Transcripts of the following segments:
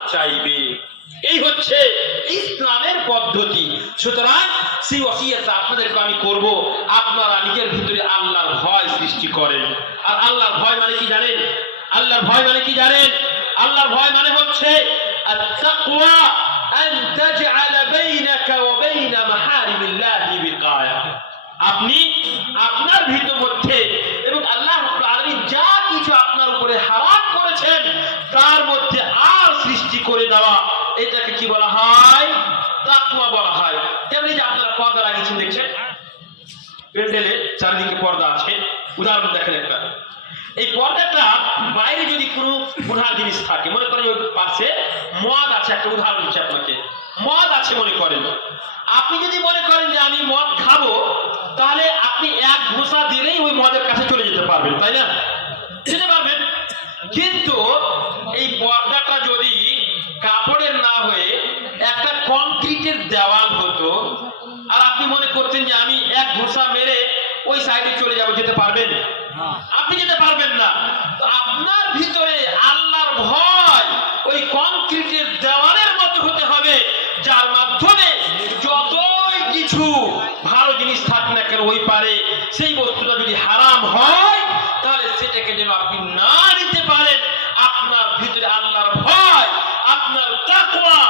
চাইবে। এই হচ্ছে ইসলামের পদ্ধতি। সুতরাং সেই ওসিয়তটা আপনাদেরকে আমি করব, আপনারা নিজের ভিতরে আল্লাহর ভয় সৃষ্টি করেন। আর আল্লাহর ভয় মানে কি জানেন? আল্লাহর ভয় মানে কি জানেন? আল্লাহর ভয় মানে হচ্ছে আত-তাকওয়া আন তাজআলা বাইনাকা ওয়া বাইনা মাহারিমিল্লাহি বিকায়া। আপনি আপনার ভিতর মধ্যে এবং আল্লাহ রাব্বুল আলামিন যা কিছু আপনার উপরে হারাম করেছেন তার মধ্যে আর সৃষ্টি করে দেওয়া, এটাকে কি বলা হয়? তাকওয়া বলা হয়। যেমন যে আপনারা পর্দা লাগিয়েছেন, দেখছেন প্যান্ডেলে চারিদিকে পর্দা আছে। উদাহরণ দেখেন একটা, এই পর্দাটা বাইরে যদি কোনো গুনার জিনিস থাকে, মনে করেন ওই পাশে মদ আছে, একটা উদাহরণ দিচ্ছি আপনাকে, মদ আছে মনে করেন, আপনি যদি মনে করেন যে আমি মদ খাবো, তাহলে আপনি এক ঘোষা দিলেই ওই মদের কাছে চলে যেতে পারবেন, তাই না? যেতে পারবেন। কিন্তু এই পর্দাটা যদি কাপড়ের না হয়ে একটা কংক্রিটের দেওয়াল হতো, আর আপনি মনে করতেন যে আমি এক ঘোষা মেরে ওই সাইডে চলে যাব, যেতে পারবেন? আপনি যেতে পারবেন না। তো আপনার ভিতরে আল্লাহর ভয় ওই কংক্রিটের দেওয়ালের মতো হতে হবে, যার মাধ্যমে যতই কিছু ভালো জিনিস থাক না কেন ওই পারে, সেই বস্তুটা যদি হারাম হয় তাহলে সেটাকে যেন আপনি না নিতে পারেন। আপনার ভিতরে আল্লাহর ভয়, আপনার তাকওয়া,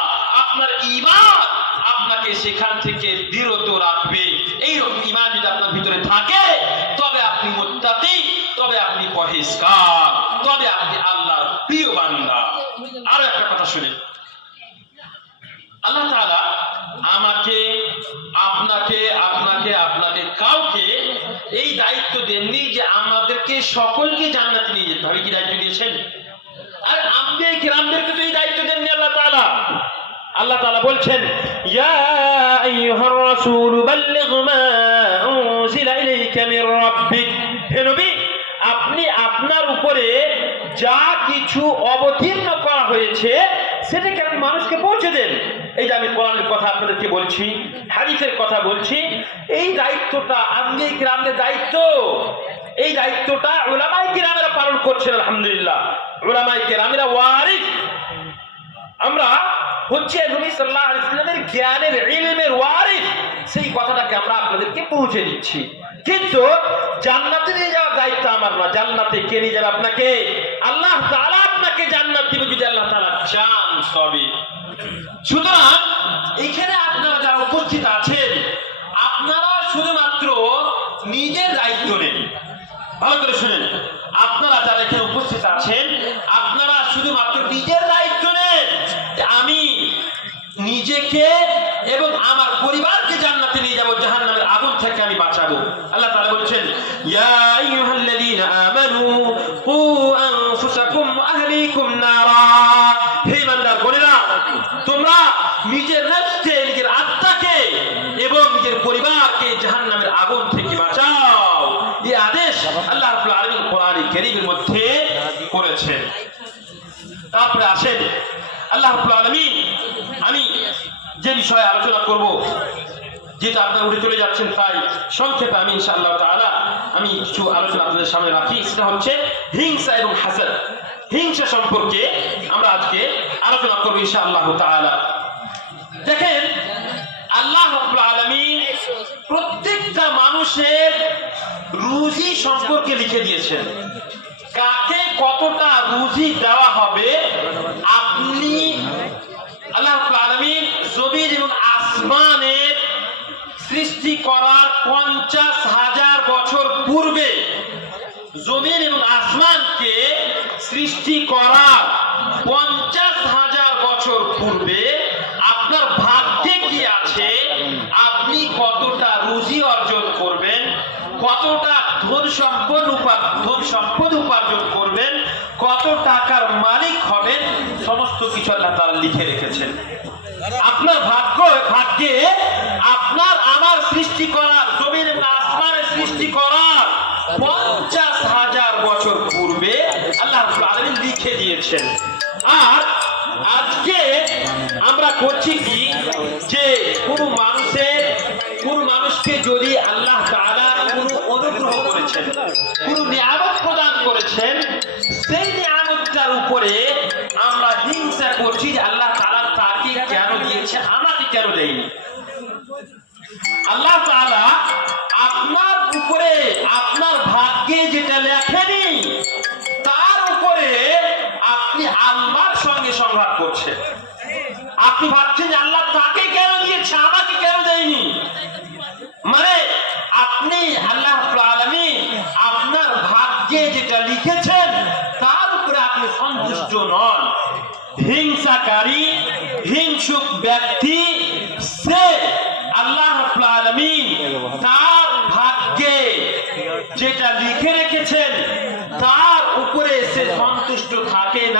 আপনার ঈমান আপনাকে সেখান থেকে বিরত রাখবে। এইরকম ঈমান যদি আপনার ভিতরে থাকে, তবে আপনি মুত্তাকি, তবে আপনি পরহেজগার, তবে আপনি আল্লাহর প্রিয় বান্দা। আরো একটা কথা শুনেন, আল্লাহ তাআলা আমাকে, আপনাকে, কাউকে এই দায়িত্ব দেননি যে আমাদেরকে সকলকে জান্নাতে নিয়ে যেতে হবে। কি দায়িত্ব দিয়েছেন? আর আম্বিয়া কিরামদেরকে তো এই দায়িত্ব দেননি আল্লাহ তাআলা। আল্লাহ তাআলা বলছেন, ইয়া আইয়ুহার রাসূল বাল্লিগ মা উনজিলা ইলাইকা মির রাব্বিক। হে নবী, আপনি আপনার উপরে যা কিছু অবতীর্ণ করা হয়েছে সেটাকে আপনি মানুষকে পৌঁছে দেন। এই যে আমি কোরআনের কথা আপনাদেরকে বলছি, হাদিসের কথা বলছি, এই দায়িত্বটা আম্বিয়া কিরামদের দায়িত্ব। এই দায়িত্বটা উলামায়ে কিরামেরা পালন করছেন, আলহামদুলিল্লাহ। উলামায়ে কিরামেরা ওয়ারিস, আমরা হচ্ছে নবী সাল্লাল্লাহু আলাইহি ওয়াসাল্লামের জ্ঞানের, ইলমের ওয়ারিস। সেই কথাটাকে আমরা আপনাদেরকে পৌঁছে দিচ্ছি। কিন্তু জান্নাতে নিয়ে যাওয়ার দায়িত্ব আমার না। জান্নাতে কে নিয়ে যাবে আপনাকে? আল্লাহ তাআলা আপনাকে জান্নাত দিবে যদি আল্লাহ তাআলা চান তবে। সুতরাং এখানে আপনারা যারা উপস্থিত আছেন, আপনারা শুধুমাত্র নিজের দায়িত্ব নেন। ভালো করে শুনেন, আপনারা যারা এখানে উপস্থিত আছেন, আপনারা শুধুমাত্র নিজের দায়িত্ব নেন। আমি নিজেকে এবং আমার পরিবারকে জান্নাতে নিয়ে যাব, জাহান্নামের আগুন থেকে আমি বাঁচাবো। আল্লাহ তাআলা বলছেন, ইয়া আইয়ুহাল্লাযীনা আমানু কু আনফুসাকুম ওয়া আহলিকুম নারা। হে ঈমানদারগণেরা, তোমরা নিজের নফসকে, নিজের আত্মাকে এবং নিজের পরিবারকে জাহান্নামের আগুন থেকে বাঁচাও। এই আদেশ আল্লাহ রাব্বুল আলামিন কোরআনে কারীমের মধ্যে করেছেন। তারপরে আসেন আল্লাহ রাব্বুল আলামিন, আমি যে বিষয়ে আলোচনা করব, যেটা আপনারা উঠে চলে যাচ্ছেন, তাই সংক্ষেপে আমি ইনশাআল্লাহ তাআলা আমি কিছু আলোচনা আপনাদের সামনে রাখি। সেটা হচ্ছে হিংসা এবং হাসাদ। হিংসা সম্পর্কে আমরা আজকে আলোচনা করব ইনশাআল্লাহ তাআলা। দেখেন, আল্লাহ রাব্বুল আলামিন প্রত্যেকটা মানুষের রুজি সম্পর্কে লিখে দিয়েছেন। কাকে কতটা রুজি দেওয়া হবে, আপনি আল্লাহ রাব্বুল আলামিন জমিন এবং আসমানের সৃষ্টি করার 50,000 বছর পূর্বে, জমিন এবং আসমানকে সৃষ্টি করার 50,000 বছর পূর্বে আপনার ভাগ্যে কি আছে, আপনি কতটা রুজি অর্জন করবেন, কতটা ধন সম্পদ উপার্জন করবেন, কত টাকার মালিক হবেন, সমস্ত কিছু আল্লাহ তাআলা লিখে রেখেছেন। আপনার ভাগ্যে আপনার আমার সৃষ্টি করার, জমিন এবং আসমানের সৃষ্টি করার 50,000 বছর পূর্বে আল্লাহ রাব্বুল আলামিন লিখে দিয়েছেন। আর আজকে আমরা করছি কি, যে কোন মানুষকে যদি আল্লাহ তাআলা কোনো অনুগ্রহ করেছেন, কোনো নিয়ামত প্রদান করেছেন, সেই নিয়ামতটার উপরে আমরা হিংসা করছি যে কেন দেয়নি? আল্লাহ তাআলা আপনার উপরে আপনার ভাগ্যে যেটা লেখেনি তার উপরে আপনি আল্লাহর সঙ্গে সংঘাত করছেন। আপনি ভাবছেন যে আল্লাহ তাকে কেন দিয়েছে, আমাকে কেন দেয়নি। মানে আপনি আল্লাহ রাব্বুল আলামিন আপনার ভাগ্যে যেটা লিখেছেন তার উপরে আপনি সন্তুষ্ট নন। হিংসাকারী, হিংসুক ব্যক্তি